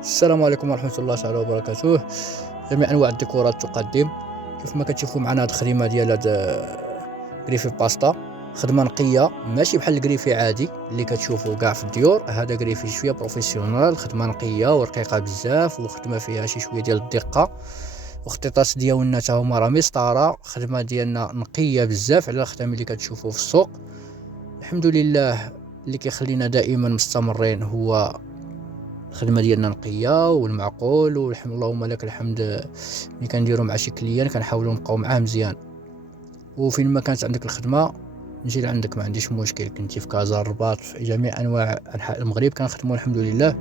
السلام عليكم ورحمة الله تعالى وبركاته. جميع أنواع الديكورات تقدم. كيف ما كتشوفوا معنا هاد الخدمة ديال هاد كريفي باستا، خدمة نقية ماشي بحال الكريفي عادي اللي كتشوفوا كاع في الديور. هذا كريفي شوية بروفيسيونال، خدمة نقية ورقيقة بزاف، وخدمة فيها شي شوية ديال الدقة، واختطاس ديالنا حتى هما راه مسطرة. خدمة ديالنا نقية بزاف على الخدم اللي كتشوفوا في السوق. الحمد لله. اللي كيخلينا دائما مستمرين هو الخدمه ديالنا نقيه والمعقول، والحمد اللهم لك الحمد. ملي كنديرو مع شي كليان كنحاولوا نبقاو معاه مزيان. وفين ما كانت عندك الخدمه نجي لعندك، ما عنديش مشكل. كنتي في كازا، الرباط، في جميع انواع انحاء المغرب كنخدموا الحمد لله.